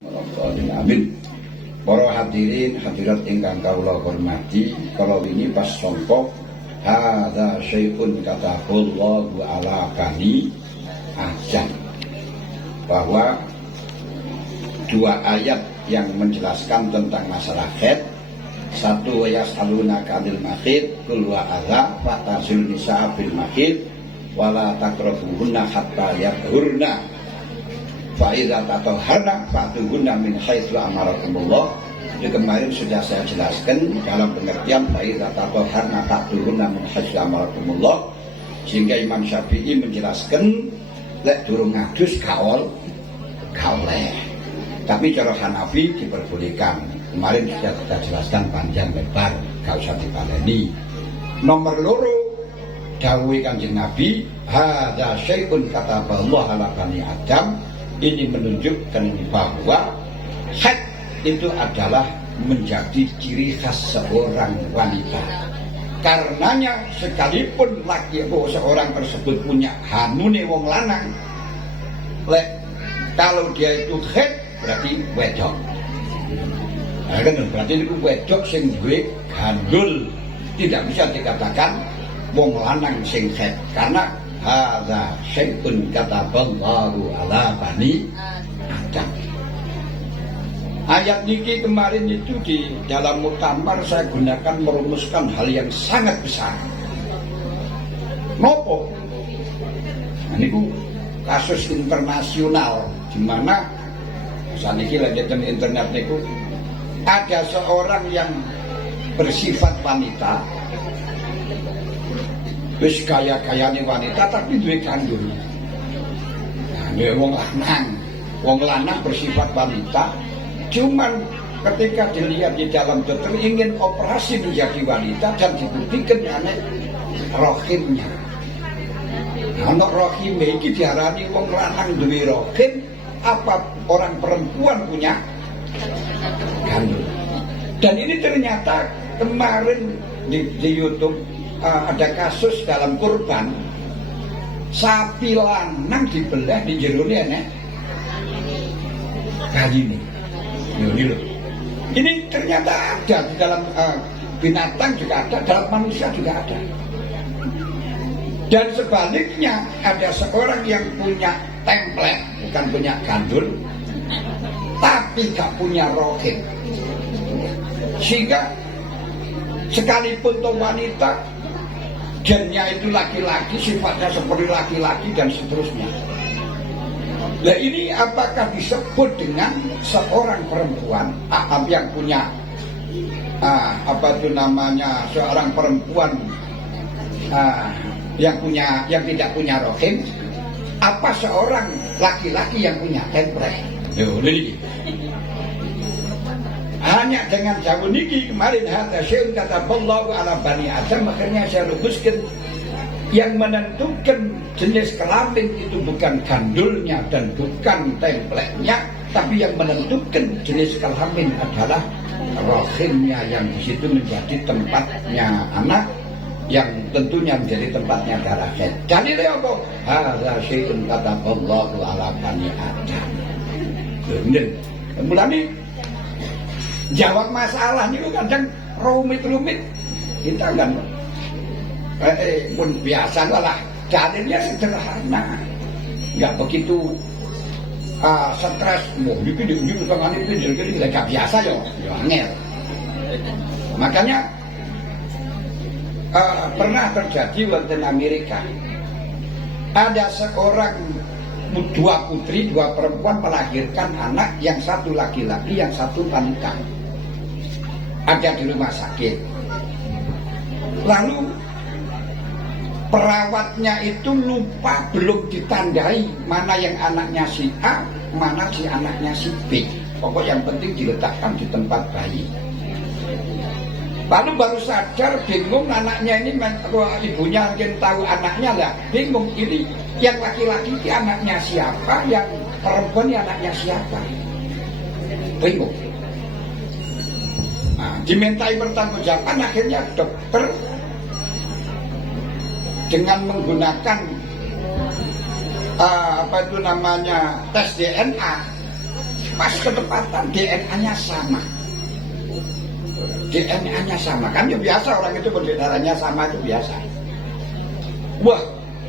Amin. Para hadirin hadirat ingkang kawula hormati, kalau ini pas songkok hadza syai'un katabullahu ala bani Adam, bahwa dua ayat yang menjelaskan tentang masalah haid. Satu, yas'alunaka 'anil mahid qul huwa adza fatazil nisaa bil mahid wala taqrabuhunna hatta yatahurna fa idza tatahharna fatuhunna min haitsu amarakumullah. Jadi kemarin sudah saya jelaskan dalam pengertian fa idza tatahharna fatuhunna min haitsu amarakumullah, sehingga Imam Syafi'i menjelaskan lek durung ngadus kaol kaoleh, tapi cara Hanafi diperbolehkan. Kemarin sudah kita jelaskan panjang lebar, gak usah dibaleni. Nomor loro, dawuh Kanjeng Nabi, hadza syai'un kataballahu ala bani Adam. Ini menunjukkan bahwa haid itu adalah menjadi ciri khas seorang wanita. Karenanya sekalipun laki seorang tersebut punya hanune wong lanang, kalau dia itu haid berarti wedok. Nah, kan berarti itu wedok sing duwe gandul, tidak bisa dikatakan wong lanang sing haid, karena hadza syai'un kataballahu ala bani Adam. Ayat niki kemarin itu di dalam muktamar saya gunakan merumuskan hal yang sangat besar. Nopo? Nah, niku kasus internasional di mana saat ini lagi di internet niku ada seorang yang bersifat wanita, wis kaya-kayane wanita tapi duwe gandul. Nah, duwe wong lanang bersifat wanita, cuman ketika dilihat di dalam dokter ingin operasi menjadi wanita dan dibuktikan aneh rohimnya. Anak rohimnya ini diarani wong lanang duwe rohim, apa orang perempuan punya gandul. Dan ini ternyata kemarin di YouTube ada kasus dalam kurban sapi lanang dibelah di jerone nek kali ini. Ini ternyata ada di dalam binatang juga ada, dalam manusia juga ada. Dan sebaliknya ada seorang yang punya template, bukan punya gandul, tapi gak punya rohim, sehingga sekalipun tuh wanita gennya itu laki-laki, sifatnya seperti laki-laki dan seterusnya. Nah, ini apakah disebut dengan seorang perempuan yang punya seorang perempuan yang tidak punya rohim, apa seorang laki-laki yang punya template? Hanya dengan jauh niki kemarin hadza syai'un kataballahu ala bani Adam, makanya saya luruskan yang menentukan jenis kelamin itu bukan gandulnya dan bukan template-nya, tapi yang menentukan jenis kelamin adalah rahimnya, yang di situ menjadi tempatnya anak, yang tentunya menjadi tempatnya darah haid. Dalile apa? Hadza syai'un kataballahu ala bani Adam. Bener. Mulane jawab masalah ini kadang rumit-rumit. Kita kan pun biasa lah, dalilnya sederhana, nggak begitu stres. Mau diuji tangan itu jadi nggak biasa ya angel. Makanya pernah terjadi waktu Amerika, ada seorang dua putri, dua perempuan melahirkan anak, yang satu laki-laki, yang satu wanita. Ada di rumah sakit. Lalu perawatnya itu lupa, belum ditandai mana yang anaknya si A, mana si anaknya si B. Pokok yang penting diletakkan di tempat bayi. Lalu baru sadar, bingung, anaknya ini, ibunya mungkin tahu anaknya lah, bingung, ini yang laki-laki ini anaknya siapa, yang perempuan ini anaknya siapa, bingung. Nah, dimintai pertanggungjawaban, akhirnya dokter dengan menggunakan tes DNA pas ketepatan DNA-nya sama. DNA-nya sama, kan ya biasa orang itu darahnya sama itu biasa. Wah,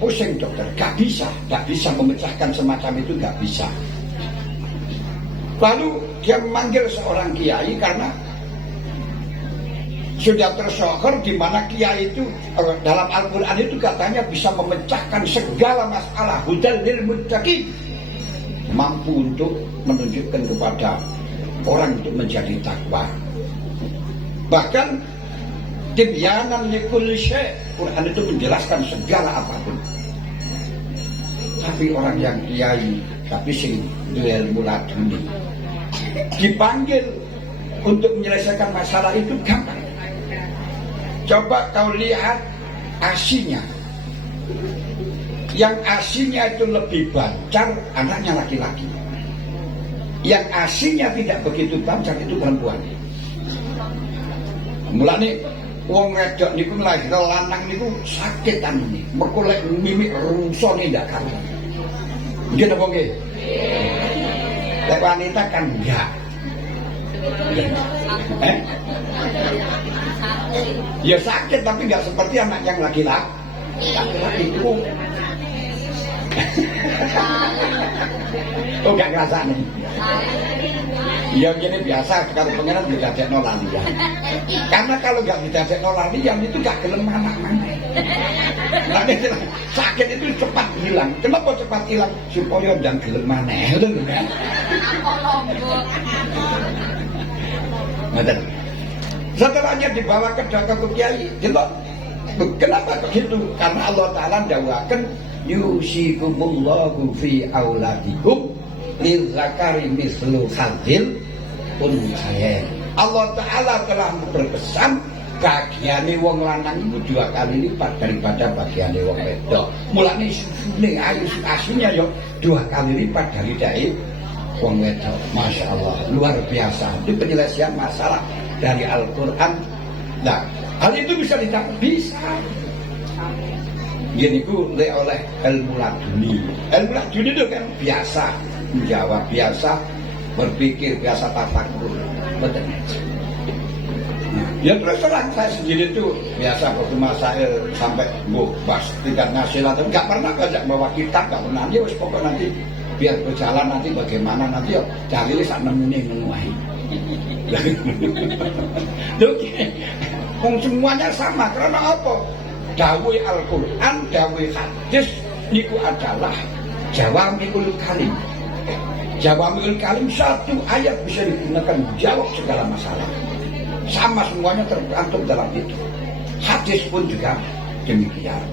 pusing dokter, gak bisa memecahkan semacam itu, gak bisa. Lalu dia memanggil seorang kiai karena sudah tersohor di mana kiai itu dalam Al-Quran itu katanya bisa memecahkan segala masalah, hudal lil muttaqin, mampu untuk menunjukkan kepada orang untuk menjadi takwa. Bahkan tibyanan likulli syai', Quran itu menjelaskan segala apapun. Tapi orang yang kiai tapi sing duel muladuni dipanggil untuk menyelesaikan masalah itu gampang. Coba kau lihat asinya. Yang asinya itu lebih bancar, anaknya laki-laki. Yang asinya tidak begitu bancar itu perempuan. Mulane wong wedok niku lahir lanang niku sakit anune. Mergo lek mimik rusone ndak karuan. Nggih napa nggih? Lek wanita kan enggak. Ya sakit tapi enggak seperti anak yang laki-laki. Laki-laki itu. Oh enggak ngrasane. Ya gini biasa kalau pengenan didadekno lalian. Karena kalau enggak didadekno lalian itu enggak gelem anak-anak. Nah, sakit itu cepat hilang. Kenapa cepat hilang? Supaya ndang gelem maneh lho kan. Betul. Setelahnya dibawa ke kiai, kenapa begitu? Karena Allah Ta'ala dawahkan yusikumullahu fi auladikum lizzakari mislu hadzil unthayain. Allah Ta'ala telah berpesan bagiane wong lanang itu 2 kali lipat daripada bagiane wong wedok. Mulane susune ayu aslinya yo 2 kali lipat dari dai wong wedok. Masya Allah, luar biasa. Itu penyelesaian masalah dari Al-Quran. Nah, hal itu bisa didapat, bisa. Gini ku oleh ilmu laduni. Ilmu laduni itu kan biasa menjawab, biasa berpikir, biasa tafakur. Betul. Nah, ya terus terang saya sendiri itu biasa waktu masail sampai pas tingkat nasional, tapi nggak pernah belajar bawa kitab, nggak pernah. Ya wis pokoknya nanti biar berjalan nanti bagaimana nanti ya dalile sak nemune ngono wae. Semuanya sama karena apa? Dawuh Al-Quran, dawuh hadis niku adalah jawamiul kalim. Jawamiul kalim satu ayat bisa digunakan jawab segala masalah. Sama semuanya tercantum dalam itu. Hadis pun juga demikian.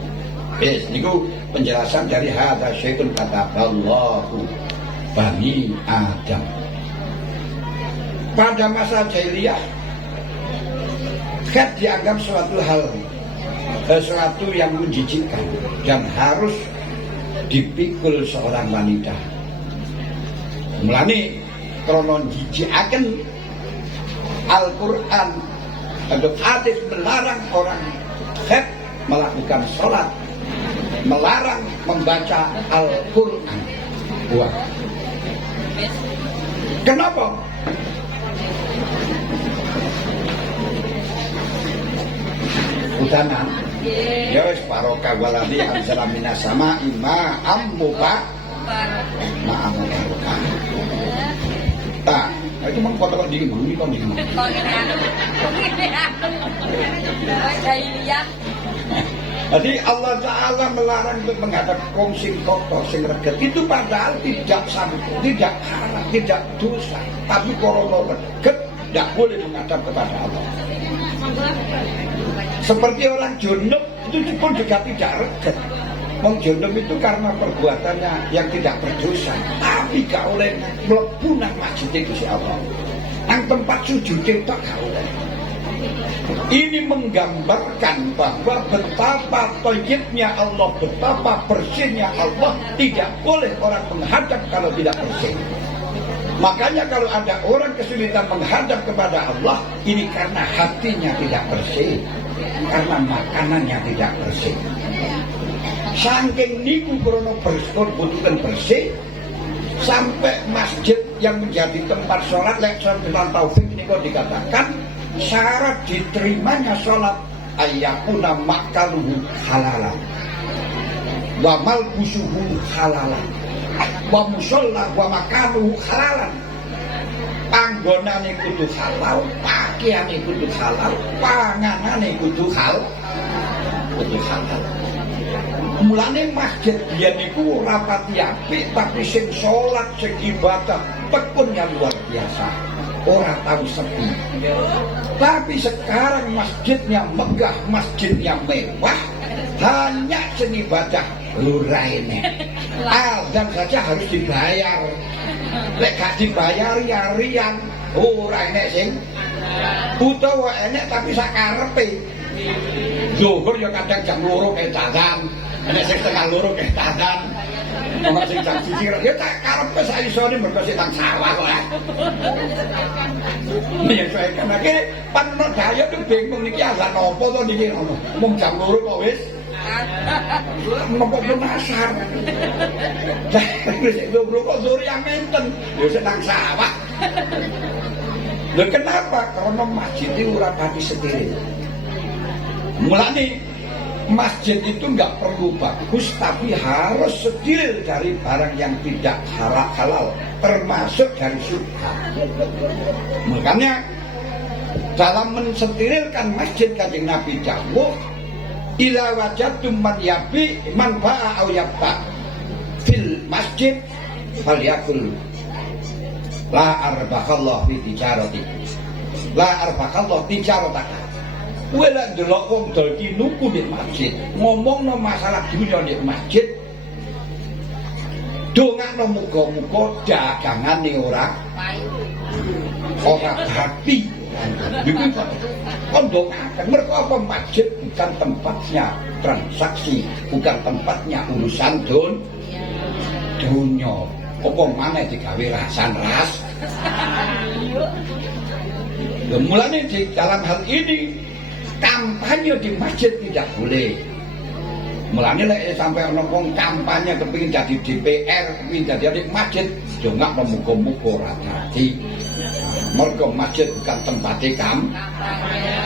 Yes, niku penjelasan dari hadza syai'un kataballahu bani Adam. Pada masa jahiliyah, khat dianggap sesuatu yang menjijikkan dan harus dipikul seorang wanita. Mulane krana jijikaken Al-Quran atau hadis melarang orang khat melakukan sholat, melarang membaca Al-Quran. Wah. Kenapa? Udanan. Ya wis barokah waladi anzala minas sama ima ammuka ma'am barokah. Nah, itu mang kota kok dingin, ini kok dingin. Jadi Allah Ta'ala melarang untuk menghadap kaum sing kotor, sing reget. Itu padahal tidak haram, tidak dosa. Tapi kalau reget, tidak boleh menghadap kepada Allah. Seperti orang junub itu pun juga tidak reget. Wong junub itu karena perbuatannya yang tidak berdosa, tapi gak oleh mlebu nang masjid Gusti Allah. Nang tempat sujud tak gak oleh. Ini menggambarkan bahwa betapa thayyibnya Allah, betapa bersihnya Allah. Tidak boleh orang menghadap kalau tidak bersih. Makanya kalau ada orang kesulitan menghadap kepada Allah, ini karena hatinya tidak bersih, karena makanannya tidak bersih. Saking niku krono butuhkan bersih, sampai masjid yang menjadi tempat sholat Leksan Taufik ini kok dikatakan syarat diterimanya sholat ayyakuna makaluhu halalan wa malbusuhu halalan wa musalla wa makaluhu halalan. Panggonane kudu halal, pakaiane kudu halal, panganane kudu halal. Mulane masjid biyen niku ora pati apik, tapi sing salat sing ibadah tekunnya luar biasa. Ora tahu sepi. Tapi sekarang masjidnya megah, masjidnya mewah, hanya sing ibadah luraine. Azan saja harus dibayar. Lek gak dibayar ya rian. Ora enek sing utawa enek tapi sakarepe. Zuhur ya kadang jam 2 ketadan, enek sing setengah 2 ketadan. Ono sing jam 1 ya tak karepe sak isone mergo sing nang sawah kok. Ya saya kan iki pano daya tuh bingung niki azan apa to niki ngono. Mung jam 2 kok wis. Nopo penasar. Wis lho kok zuhur yang menten, ya sing nang sawah. Lho kenapa? Karena masjid itu ora pati steril. Mulane masjid itu nggak perlu bagus, tapi harus steril dari barang yang tidak halal, termasuk dari syubhat. Makanya dalam mensterilkan masjid Kanjeng Nabi dawuh, ila wajadtum man yabi man ba'a au yabta fil masjid falyakul la arbakallahu fi tijarati la arbakallahu tijarataka. Kowe lek ndelok wong dol ki nuku di masjid, ngomongno masalah dunya di masjid, dongakno muga-muga dagangane ora hati. Niku kon dongaken mergo apa masjid bukan tempatnya transaksi, bukan tempatnya urusan dunya. Apa maneh digawe rasan ras. Mulane di dalam hal ini kampanye di masjid tidak boleh. Mulane lek sampai ana wong kampanye kepengin jadi DPR, kepengin jadi masjid, yo gak muga-muga ora dadi. Mergo masjid bukan tempatnya kampanye.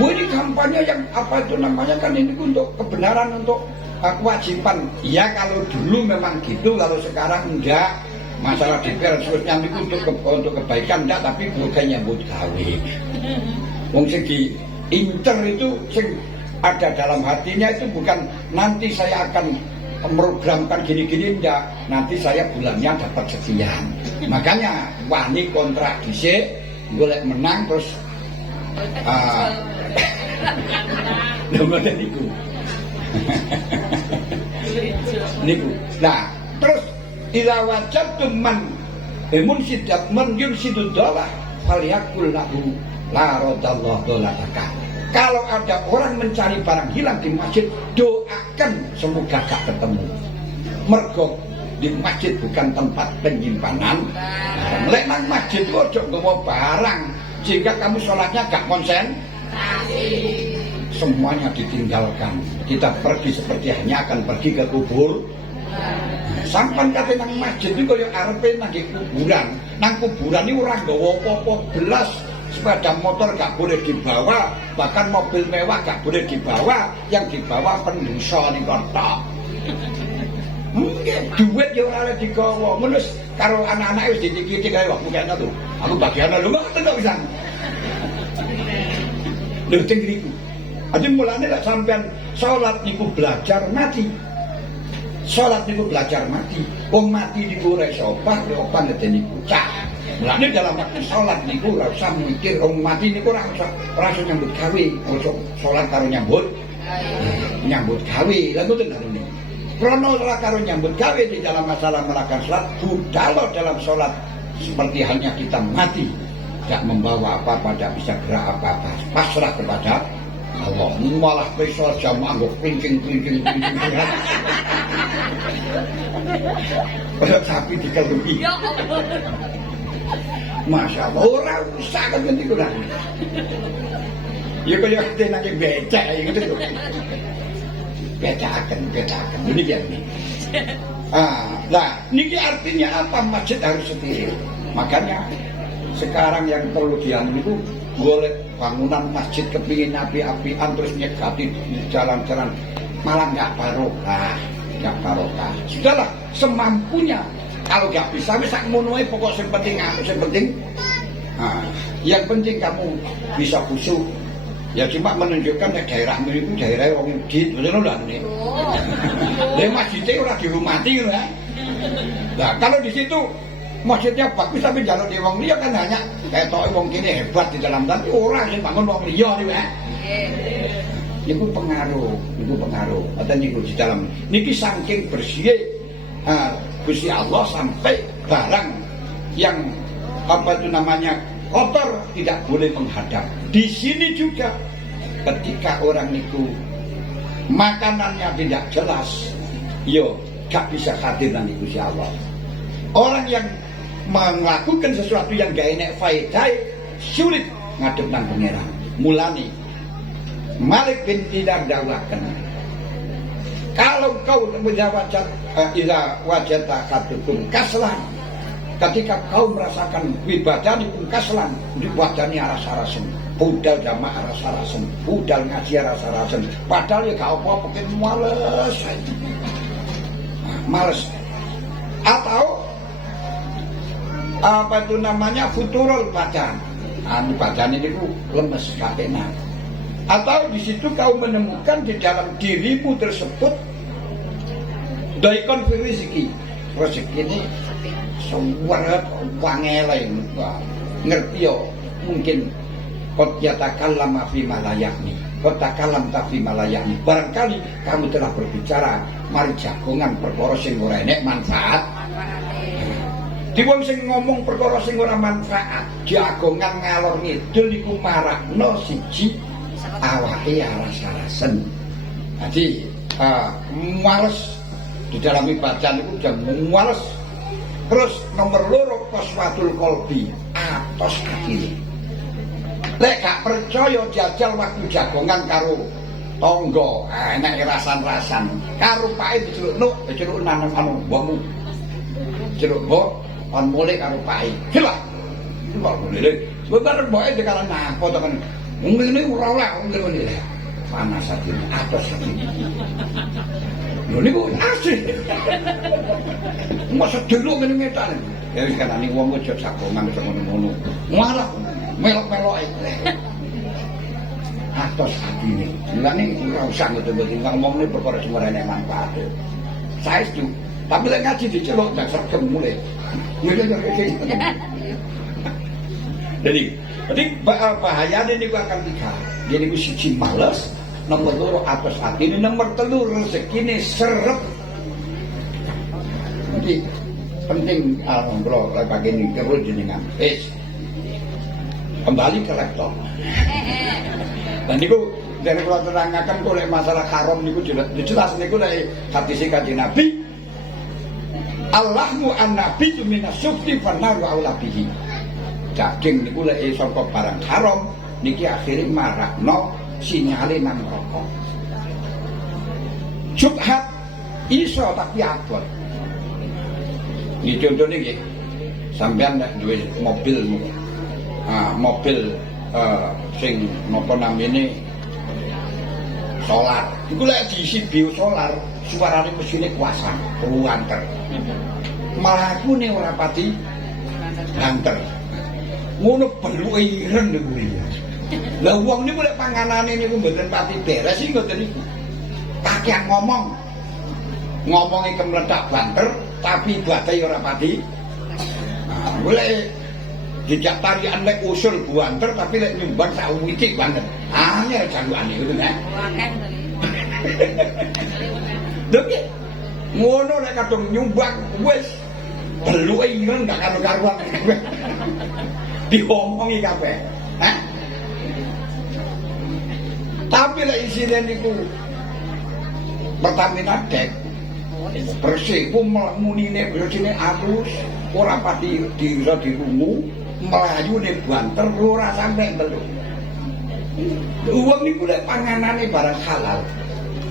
Ini kampanye yang apa itu namanya kan ini untuk kebenaran, untuk kewajiban. Ya kalau dulu memang gitu, kalau sekarang enggak. Masalah DPR khususnya itu untuk kebaikan enggak, tapi bukan nyambut gawe. Wong sing diincer itu sing ada dalam hatinya itu bukan nanti saya akan memprogramkan gini-gini, enggak, nanti saya bulannya dapat sekian. Makanya wani kontrak dhisik, golek menang terus lho ngoten niku. Niku. Nah, terus ila wajadtum man munsidat man yursidud dalah falyakul lahu la radallahu dalataka. Kalau ada orang mencari barang hilang di masjid, doakan semoga gak ketemu. Mergo di masjid bukan tempat penyimpanan. Lek nang masjid itu ojo nggawa barang, jika kamu sholatnya gak konsen, semuanya ditinggalkan. Kita pergi seperti hanya akan pergi ke kubur. Sampan kate nang masjid itu kaya arepe nang kuburan. Nang kuburan ini ora nggawa apa-apa belas. Sepeda motor gak boleh dibawa, bahkan mobil mewah gak boleh dibawa, yang dibawa pendosa ning kotak. Mungkin duit yo ora digawa, menus karo anak-anak wis dicicik kae waktu kene tuh. Aku bagian lho ngoten kok pisan. Lho teng ngriku. Ade mulane lek sampean salat niku belajar mati. Salat niku belajar mati. Wong mati niku ora iso opah, opah ngedeni bocah. Mulane dalam waktu sholat niku ora usah mikir wong mati niku ora usah nyambut gawe, ojo sholat karo nyambut gawe. Lha ngoten lho niku. Krono ora karo nyambut gawe di dalam masalah melakukan sholat, budal dalam sholat seperti halnya kita mati, tidak membawa apa-apa, tidak bisa gerak apa-apa, pasrah kepada Allah. Malah besok jamaah nggo klingking. Ora sapi dikeluhi. Masya Allah, orang usah kan gitu kan. Ya kaya kita nanti becak gitu. Becakan. Ini dia nih. Nah, niki artinya apa? Masjid harus steril. Makanya sekarang yang perlu dianu itu boleh bangunan masjid kepingin api-apian terus nyegati di jalan-jalan malah nggak barokah, nggak barokah. Sudahlah semampunya. Kalau nggak bisa ngono ae pokok yang penting yang penting kamu bisa khusyuk. Ya cuma menunjukkan daerah itu daerah wong di betul lho nih. Lah masjidnya ora dihormati lho. Nah, kalau di situ masjidnya bagus tapi jalur di wong liya kan hanya ketoke wong kene hebat di dalam tapi ora sing bangun wong liya niku ya. Itu pengaruh. Atau niku di dalam niki saking bersih Gusti Allah sampai barang yang apa itu namanya kotor tidak boleh menghadap. Di sini juga ketika orang niku makanannya tidak jelas, yo gak bisa hadir nanti Gusti Allah. Orang yang melakukan sesuatu yang gak enak faedah sulit ngadep nang pangeran. Mulane Malik bin Dinar dawuhken, kalau kau menjawab wajah takadukum kaslan, ketika kau merasakan ibadah di kaslan, di wajahnya rasa-rasen, budal jamaah rasa-rasen, budal ngaji rasa-rasen, padahal ya gak apa-apa pengen males. Atau apa itu namanya futurul badan, badan ini lemes gak enak. Atau di situ kau menemukan di dalam dirimu tersebut daikon rezeki ini seweret wangele ngerti yo mungkin kot yatakallam fi malayakni kot takalam fi malayakni barangkali kamu telah berbicara mari jagongan perkara sing ora enek manfaat. Di wong sing ngomong perkara sing ora manfaat jagongan ngalor ngidul niku marakno siji awake aras-arasen. Jadi males di dalam ibadah itu udah males. Terus nomor loro qaswatul qalbi atos hati. Lek gak percaya jajal waktu jagongan karo tangga, enek rasan-rasan. Karo pake diceluk nanam wongmu. Celuk mbok on mulai karo pake. Gila. Mbok mulai. Sebentar mboke dikalan napa to kan. Ngene ora oleh ngene. Panas hati atos hati. Lho niku asih. Masa delok ngene ngetan. Ya wis kanane wong aja sakongan iso ngono-ngono. Malah melok-meloke. Atos atine. Mulane ora usah ngono-ngono ngomongne perkara sing ora enek manfaat. Saestu. Tapi lek ngaji diceluk dak sergem mulai. Jadi bahayane niku akan tiga. Jadi niku siji males, nomor loro atos hati ini, nomor telu rezekine serep. Jadi penting kalau pagi ini terus jenengan kembali ke laptop. Dan niku dari kalau terangkan oleh masalah haram niku jelas niku dari hadis Kanjeng Nabi. Allahmu an-nabi minas sufti fanaru aula bihi. Daging niku lek saka barang haram niki akhire marakno sinyale nang neraka. Subhat iso tapi abot. Iki contone nggih. Sampeyan nek duwe mobil mobil sing napa namine solar. Iku lek diisi biosolar, suarane mesine kuasa, ruanter. Mlakune ora pati banter. Ngono beluke ireng niku. Lah wong niku lek panganane niku mboten pati beres iki ngoten niku. Kakean ngomongi kemledak banter tapi ibadahe ora pati. Golek dijak tarian lek usul banter tapi lek nyumbang sak wiki banget. Anyar jalukane ngoten ya. Dene ngono lek kadung nyumbang wis beluke ireng gak karo-karuan. Diomongi kabeh. Tapi lek isine niku Pertamina dek bersih ku munine bersine alus ora pati dira dirungu melayune banter ora sampe telu. Wong niku lek panganane barang halal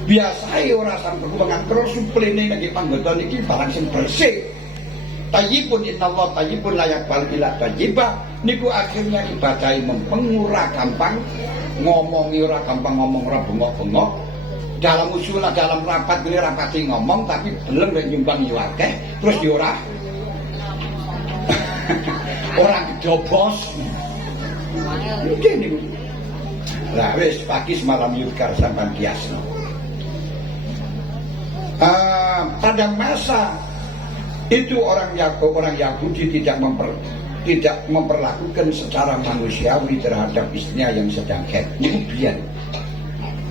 biasae ora sampe pengatur suplene niki panggoda niki barang sing bersih. Tayyibun innallaha tayyibun la yaqbal illa tayyiba. Niku akhirnya ibadah mempengura gampang ngomongi, ora gampang ngomong, ora bengok-bengok. Dalam usul dalam rapat ini rapati ngomong tapi belum nek nyumbang yo akeh terus yo ora orang jobos. Mungkin niku. Lah wis pagi semalam yukar sampan kiasno. Pada masa itu orang Yahudi tidak memperlakukan secara manusiawi terhadap istrinya yang sedang haid. Niku biyen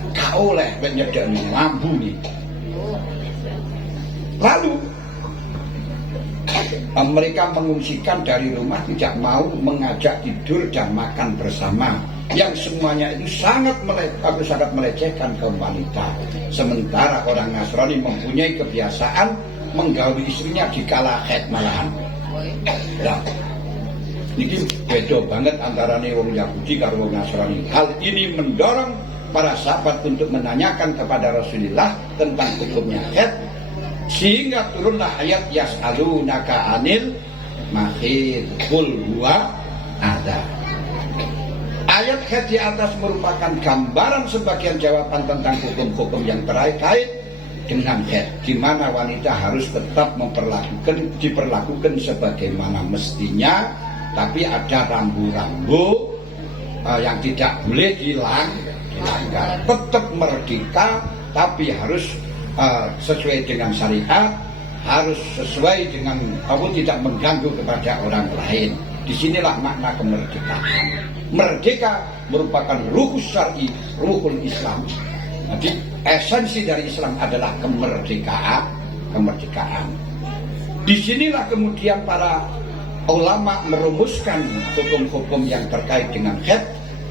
gak oleh menyedani lambu nih. Lalu mereka mengungsikan dari rumah, tidak mau mengajak tidur dan makan bersama, yang semuanya itu sangat melecehkan kaum wanita. Sementara orang Nasrani mempunyai kebiasaan menggauli istrinya di kala haid malahan. Nah, ini beda banget antara wong Yahudi karo wong Nasrani. Hal ini mendorong para sahabat untuk menanyakan kepada Rasulullah tentang hukumnya haid, sehingga turunlah ayat yas'alunaka anil mahid qul huwa ada. Ayat haid di atas merupakan gambaran sebagian jawaban tentang hukum-hukum yang terkait dengan haid, di mana wanita harus tetap diperlakukan sebagaimana mestinya, tapi ada rambu-rambu yang tidak boleh dilanggar. Tetap merdeka, tapi harus sesuai dengan syariat, harus sesuai dengan tidak mengganggu kepada orang lain. Disinilah makna kemerdekaan. Merdeka merupakan ruh syar'i, ruhul Islam. Jadi esensi dari Islam adalah kemerdekaan. Disinilah kemudian para ulama merumuskan hukum-hukum yang terkait dengan haid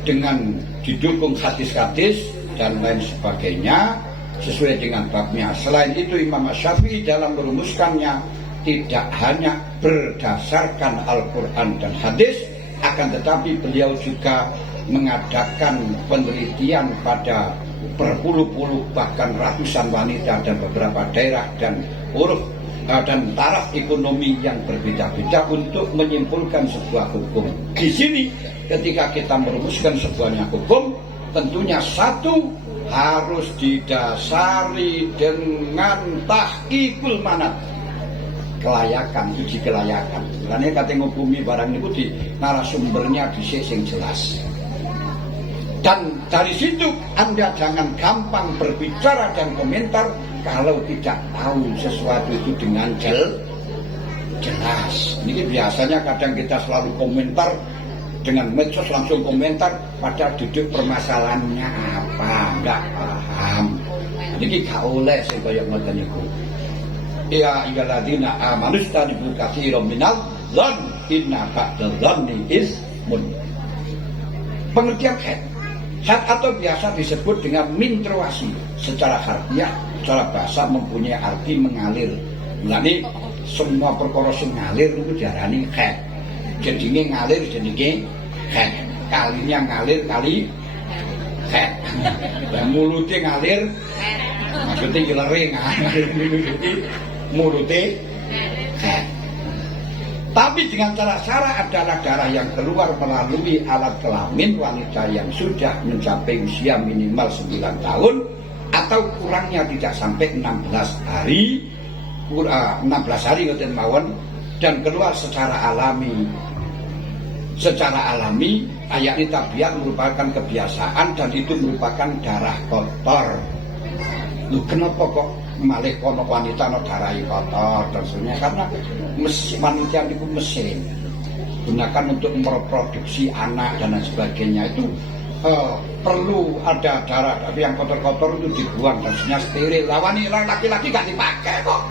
dengan didukung hadis-hadis dan lain sebagainya sesuai dengan babnya. Selain itu Imam Syafi'i dalam merumuskannya tidak hanya berdasarkan Al-Quran dan hadis, akan tetapi beliau juga mengadakan penelitian pada berpuluh-puluh bahkan ratusan wanita dan beberapa daerah dan huruf dan taraf ekonomi yang berbeda-beda untuk menyimpulkan sebuah hukum. Di sini ketika kita merumuskan sebuah hukum, tentunya satu harus didasari dengan tahqiqul manat, kelayakan, uji kelayakan. Karena kata ngukumi barang itu di narasumbernya di sing jelas. Dan dari situ Anda jangan gampang berbicara dan komentar kalau tidak tahu sesuatu itu dengan jelas. Ini biasanya kadang kita selalu komentar dengan medsos, langsung komentar pada duduk permasalahannya apa, enggak paham. Ini gak oleh sing kaya ngoten niku. Ya ayyuhalladzina amanu istanibu katsiran minadh dzann inna ba'dadz dzanni ismun. Pengertian haid atau biasa disebut dengan menstruasi secara harfiah, secara bahasa mempunyai arti mengalir. Mulane semua perkara sing ngalir itu diarani haid. Jadinya ngalir jadinya haid. Kalinya ngalir kali haid. Dan mulutnya ngalir maksudnya jelere ngalir mulutnya haid. Tapi dengan cara-cara adalah darah yang keluar melalui alat kelamin wanita yang sudah mencapai usia minimal 9 tahun atau kurangnya tidak sampai 16 hari ngoten mawon, dan keluar secara alami. Secara alami, yakni tabiat merupakan kebiasaan dan itu merupakan darah kotor. Loh, kenapa kok malih kono wanita no darah kotor dan sebagainya? Karena manusia itu mesin gunakan untuk memproduksi anak dan lain sebagainya, itu perlu ada darah, tapi yang kotor-kotor itu dibuang dan sebenarnya steril. Lawan laki-laki gak dipakai kok.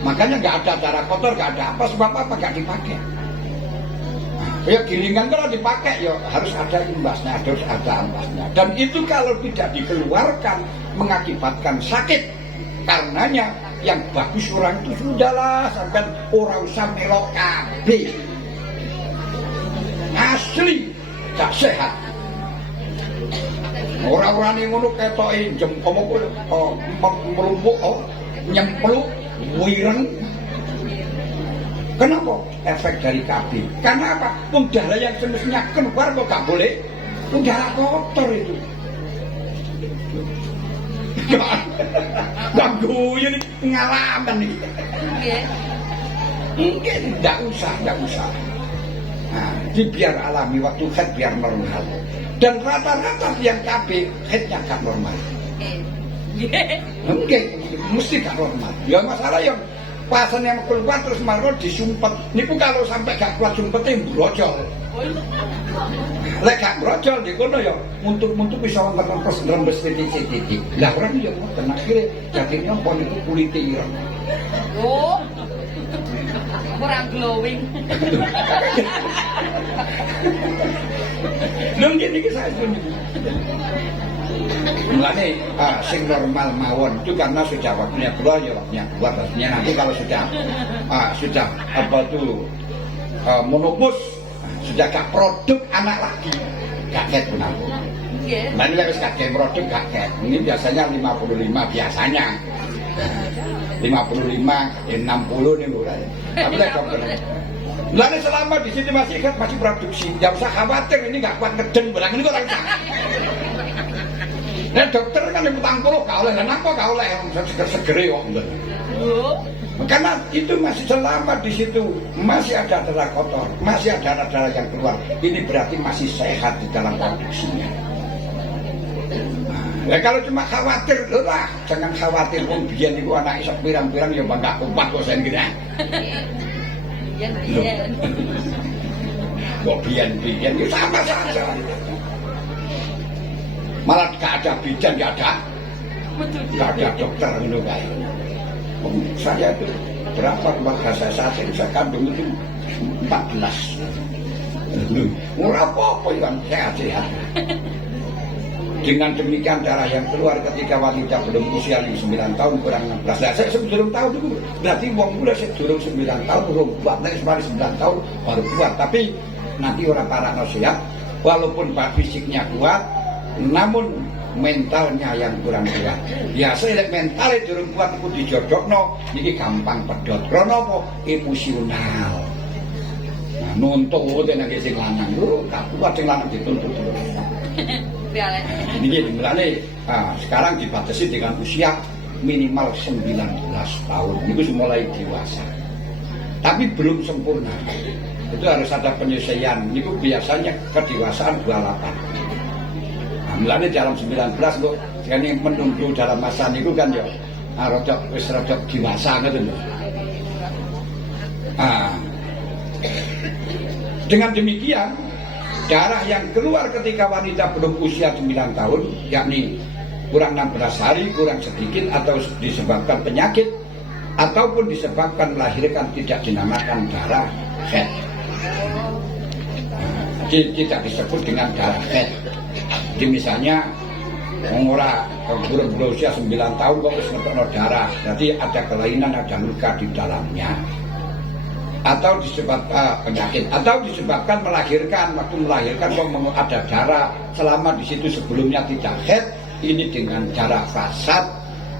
Makanya gak ada darah kotor, gak ada apa, sebab apa gak dipakai. Ya gilingan kalau dipakai ya harus ada imbasnya, harus ada ambasnya. Dan itu kalau tidak dikeluarkan mengakibatkan sakit. Karenanya yang bagus orang itu sudahlah sampai orang usah melok kabeh. Asli gak sehat. Ora-orane ngono ketoke jempom mlumpuk nyempluk wireng. Kenapa? Efek dari KB. Karena apa? Udara yang semestinya keluar kok gak boleh. Udara kotor itu. Ganggu ini pengalaman nih. Mungkin tidak usah. Nah, biar alami waktu head biar normal. Dan rata-rata yang KB headnya gak normal. Mungkin mesti gak normal. Ya masalah yang pasan yang keluar terus marah disumpet. Niku kalau sampai gak kuat sumpetnya brojol. Lek gak brojol di kono ya muntuk-muntuk bisa ngerempes ngerembes titik-titik. Lah orang ya ngoten akhire jadinya pon itu kulite ireng. Oh. Kurang glowing. Lho iki saya pun. Mulane sing normal mawon itu karena sudah waktunya keluar ya waktunya keluar. Pastinya nanti kalau sudah apa tuh monopus sudah gak produk anak lagi gak ket menanggung. Nah ini wis gak produk gak ket. Ini biasanya 55 biasanya. 55 60 nih mulai. Tapi lek dokter. Lalu selama di sini masih produksi, jangan usah khawatir ini gak kuat ngeden barang ini kok ora. Nah dokter kan yang 40 gak oleh, kenapa gak oleh seger-segere kok. Karena itu masih selama di situ masih ada darah kotor, masih ada darah yang keluar. Ini berarti masih sehat di dalam produksinya. Nah, kalau cuma khawatir, lah jangan khawatir. Wong biyen iku anak isok pirang-pirang ya bangga kupat kok sen gini. Biyen. Kok biyen ya sama saja. Malah gak ada bidan, gak ada dokter ngono kae. Saya itu berapa keluarga saya saat ini saya kandung itu 14. Ora apa-apa yang sehat-sehat. Dengan demikian darah yang keluar ketika wanita belum usia 9 tahun kurang 16. Nah, saya sebelum tahu dulu berarti wong muda sebelum 9 tahun belum kuat, nanti 9 tahun baru kuat. Tapi nanti orang para nasihat walaupun fisiknya kuat namun mentalnya yang kurang kuat. Biasa lek mentale durung kuat iku dijodhokno niki gampang pedhot. Krana apa? Emosional. Nah, nuntut nang sing lanang lho, gak kuat sing lanang dituntut terus. Ini dimulai sekarang dibatasi dengan usia minimal 19 tahun. Ini mulai dewasa. Tapi belum sempurna. Itu harus ada penyesuaian. Ini biasanya kedewasaan 28. Nah, mulai dalam 19 kok ini menunggu dalam masa itu kan ya rodok dewasa gitu loh. Dengan demikian darah yang keluar ketika wanita belum usia 9 tahun, yakni kurang 16 hari, kurang sedikit, atau disebabkan penyakit, ataupun disebabkan melahirkan tidak dinamakan darah haid. Tidak disebut dengan darah haid. Jadi misalnya, belum usia 9 tahun kok wis darah, berarti ada kelainan, ada luka di dalamnya. Atau disebabkan penyakit, atau disebabkan melahirkan, waktu melahirkan kok ada darah selama di situ sebelumnya tidak haid, ini dengan darah fasad,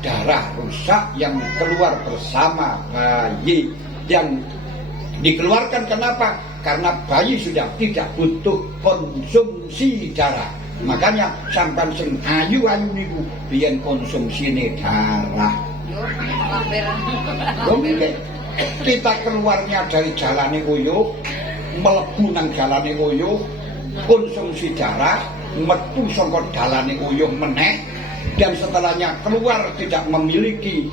darah rusak yang keluar bersama bayi yang dikeluarkan. Kenapa? Karena bayi sudah tidak butuh konsumsi darah. Makanya sampai sing ayu-ayu niku biyen konsumsine darah. Kita keluarnya dari jalane uyuh, mlebu nang jalane uyuh, konsumsi darah, metu saka dalane uyuh meneh, dan setelahnya keluar tidak memiliki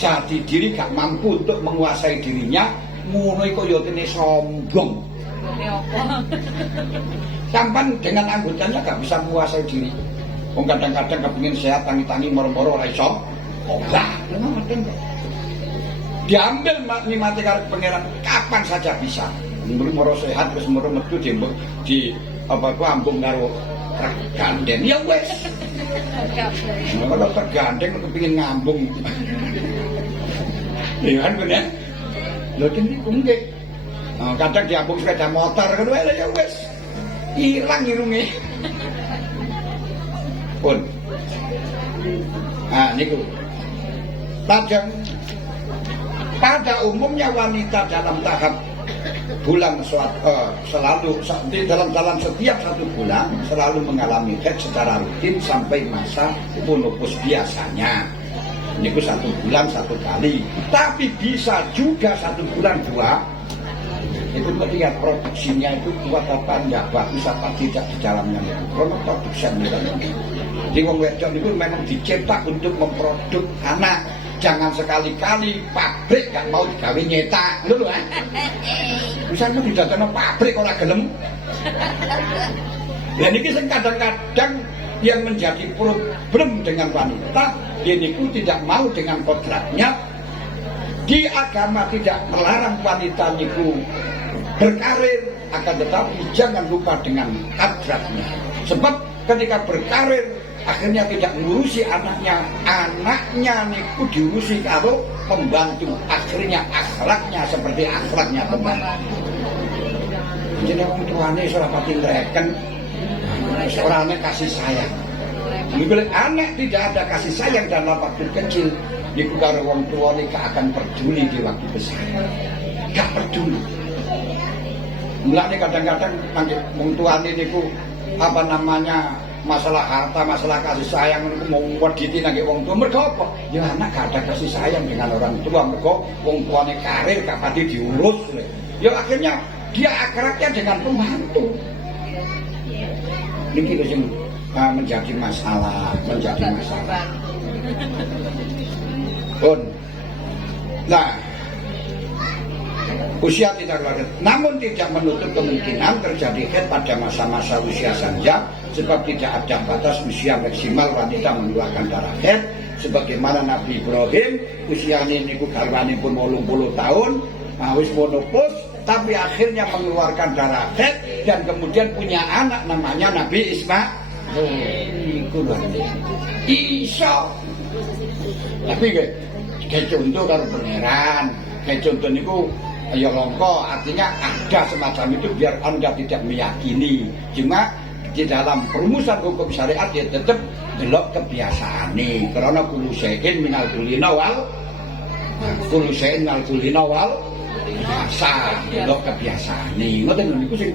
jati diri, gak mampu untuk menguasai dirinya, ngono iku ya kene sombong. Sampan dengan anggotanya gak bisa menguasai diri. Wong kadang-kadang kepengin sehat tangi-tangi moro-moro ora iso. Lah, ngoten kok. Diambil nikmati karo pangeran kapan saja bisa. Moro sehat terus moro metu di apa ku ambung karo gandeng ya wis. Kalau tergandeng kepengin ngambung. Ya kan bener. Lho kene nggih. Kadang diambung sepeda motor ngono ya wis. Ilang irunge. Pun. Nah, niku. Pada umumnya wanita dalam tahap bulan selalu dalam setiap 1 bulan selalu mengalami haid secara rutin sampai masa menopause biasanya. Niku 1 bulan 1 kali, tapi bisa juga 1 bulan 2. Itu melihat produksinya itu kuat apa enggak, bagus apa tidak di dalamnya itu. Karena produksinya di wong wedok itu memang dicetak untuk memproduk anak. Jangan sekali-kali pabrik gak mau digawe nyetak, lho. Misalnya didatangno pabrik ora gelem. Dan ini kadang-kadang yang menjadi problem dengan wanita, yaitu tidak mau dengan kodratnya. Di agama tidak melarang wanita niku berkarir, akan tetapi jangan lupa dengan kodratnya. Sebab ketika berkarir akhirnya tidak ngurusi anaknya niku diurusi karo pembantu, akhirnya akhlaknya seperti akhlaknya pembantu. Jadi orang tuane ora pati ngreken, orangnya kasih sayang. Bila anak tidak ada kasih sayang dalam waktu kecil, niku karo wong tuane gak akan peduli di waktu besar. Gak peduli. Mulane kadang-kadang wong tuane niku apa namanya masalah harta, masalah kasih sayang niku mau wediti nang wong tua. Mergo apa? Ya anak gak ada kasih sayang dengan orang tua, mergo wong tuane karir gak pati diurus. Ya akhirnya dia akrabnya dengan pembantu. Niki lho sing menjadi masalah. Pun. Nah, usia tidak lanjut, namun tidak menutup kemungkinan terjadi haid pada masa-masa usia senja, sebab tidak ada batas usia maksimal wanita mengeluarkan darah haid. Sebagaimana Nabi Ibrahim usianya niku garwanipun 80 tahun, wis menopause, tapi akhirnya mengeluarkan darah haid dan kemudian punya anak namanya Nabi Ismail. Iku lho. Iso. Tapi kayak contoh karo pangeran, kayak contoh niku ya longko, artinya ada semacam itu biar Anda tidak meyakini. Cuma di dalam perumusan hukum syariat dia tetap delok kebiasaan nih. Karena kullu syai'in minal kulina wal biasa, delok kebiasaan nih. Ngoten niku sing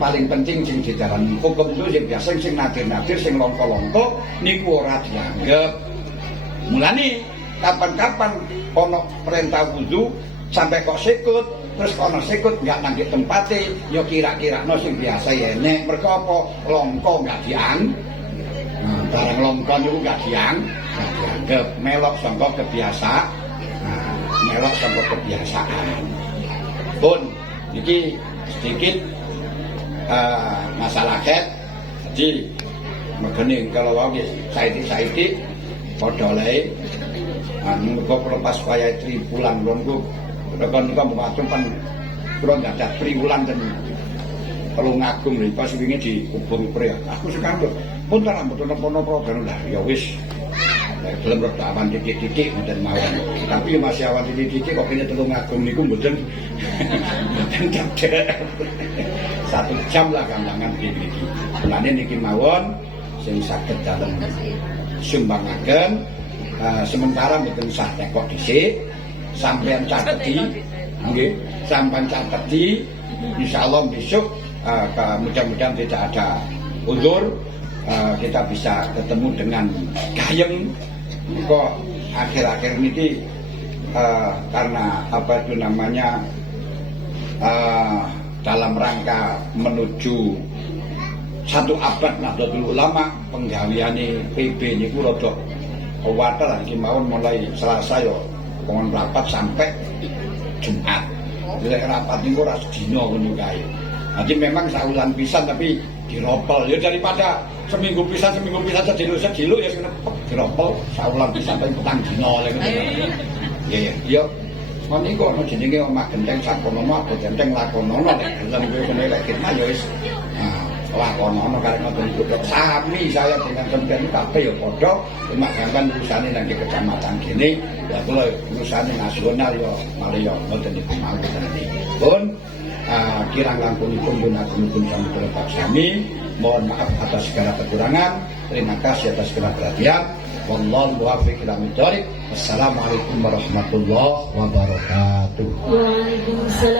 paling penting sing di dalam hukum itu sing biasa sing nadir-nadir sing longko-longko niku ora dianggap. Mulane kapan-kapan ono perintah wudu sampai kok sikut, terus ono sikut nggak nang tempate, yo kira-kira no sing biasa ya nek mergo apa longko nggak barang longko niku nggak dianggap, melok sangka kebiasaan. Melok sangka kebiasaan. Pun iki sedikit masalah haid. Jadi megene kalau wae saiki padha lae kok lepas waya triwulan lho rekon niku mung kan kula ndak ada triwulan ten Tulungagung lho pas wingi dikubur pri. Aku sekandut pun ta mboten napa-napa ben lah ya wis gelem rada awan titik-titik mboten mawon. Tapi masih awan titik-titik kok kene Tulungagung niku mboten cedhek. 1 jam lah gampangan iki. Mulane niki mawon sing saged dalem sumbangaken sementara mboten sah tekok dhisik sampeyan cateti nggih sampeyan cateti insyaallah besok mudah-mudahan tidak ada uzur kita bisa ketemu dengan gayeng kok akhir-akhir ini karena apa itu namanya dalam rangka menuju 1 abad Nahdlatul Ulama penggaweane PB niku rada wadah iki mawon mulai Selasa yo kon rapat sampai Jumat. Lek rapat niku ora sedina ngono kae. Jadi memang saulan pisan tapi diropel ya daripada seminggu pisan sediluk ya kena diropel saulan pisan sampai petang dina lek ngono. Nggih ya. Kon niku ono jenenge omah genteng sakonono apa genteng lakonono lek gelem kowe kene lek kita ya wis lakonono karek ngoten niku sami saya dengan sampeyan kabeh ya padha cuma sampeyan urusane nang kecamatan kene ya kula urusane nasional ya mari ya ngoten niku mau tadi. Pun kirang langkungipun pun agunipun sami mohon maaf atas segala kekurangan. Terima kasih atas perhatian. Wallahu muwaffiq ila aqwamit thoriq. Wassalamualaikum warahmatullahi wabarakatuh. Waalaikumsalam.